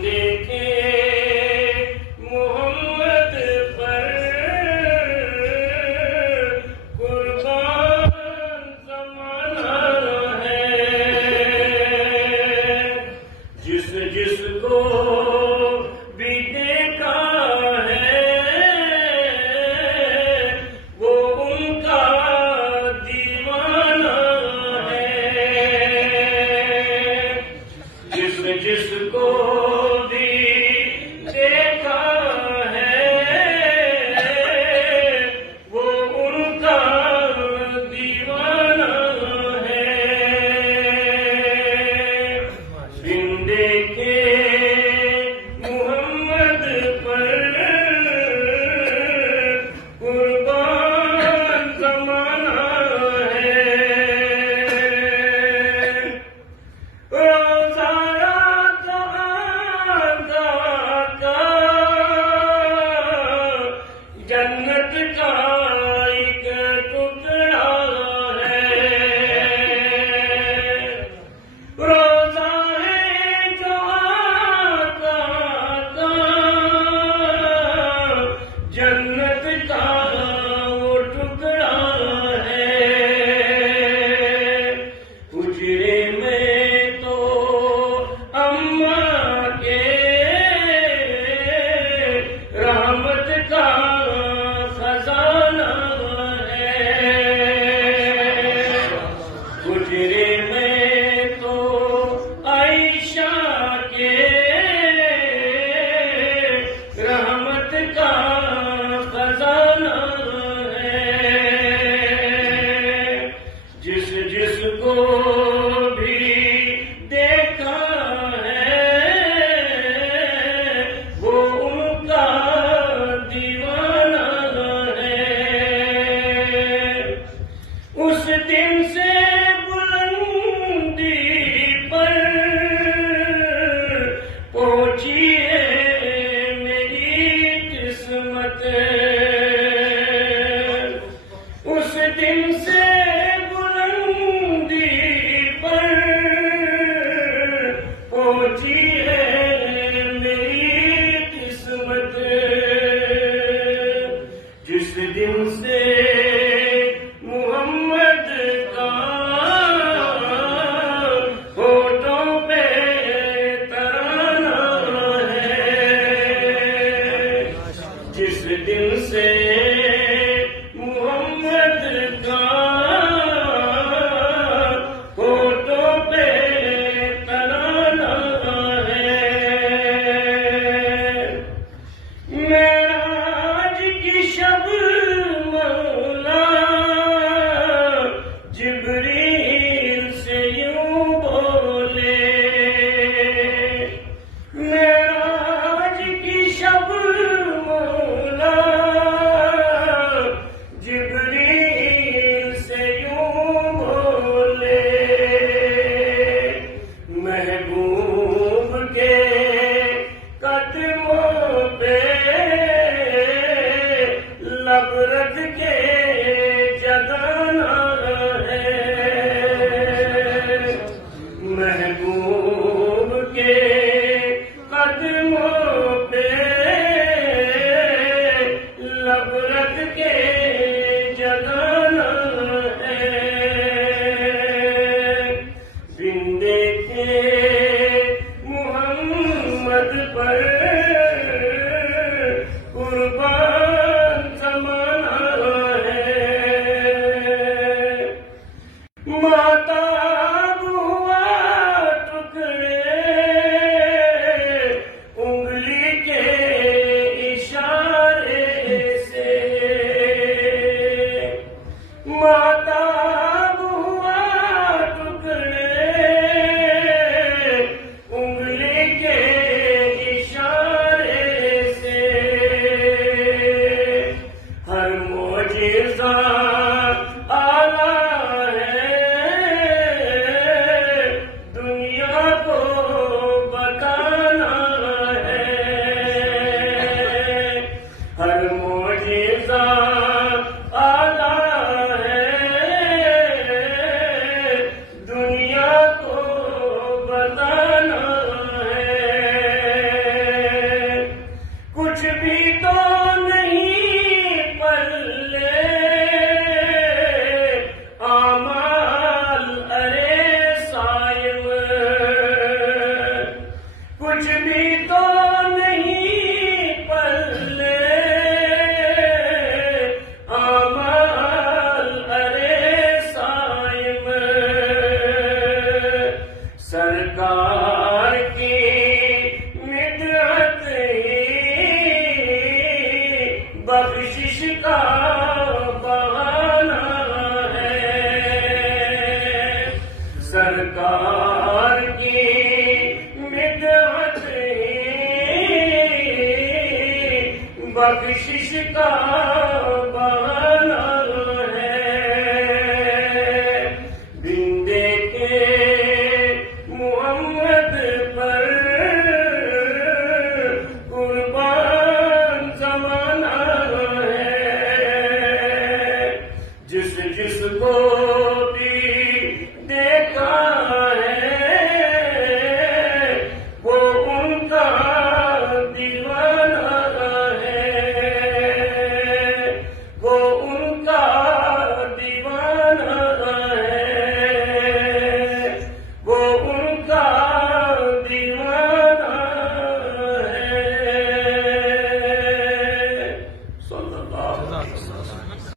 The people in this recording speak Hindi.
देखे मोहम्मद पर कुर्बान ज़माना है। जिस जिसको भी देखा है वो उनका दीवाना है। जिसको भी देखा है वो उनका दीवाना है। बिन देखे मोहम्मद पर कुर्बान ज़माना है। जन्नत का एक टुकड़ा है। रोज़ा है जो आका का, जन्नत का वो टुकड़ा है। हुजरे में तो अम्मा के रहमत का खजाना है। हुजरे में तो आयशा के रहमत का खजाना है। जिस जिसको भी देखा है वो उनका दीवाना है। उस दिन से बुलंदी पर पहुंची है मेरी किस्मत। उस दिन से बुलंदी पर पहुंची है मेरी किस्मत। जिस दिन से मोहम्मद का होठों पे तराना है। जिस दिन से मोहम्मद का होठों पे तराना है। मेराज की शब मौला जिब्रील से यूं बोले। मेराज की शब मौला जिब्रील से यूं बोले। महबूब के कदमों पे लब रख के जगाना है। महबूब के कदमों पे लब रख के जगाना है। बिन देखे मोहम्मद पर कुर्बान ज़माना है। माता हुआ टुकड़े उंगली के इशारे से। माता हुआ टुकड़े उंगली के इशारे सरकार की मिदत बख्शिश का बहाना है। सरकार की मिदत बख्शिश का बहाना है। बिन देखे मोहम्मद पर कुर्बान जमाना है। जिसको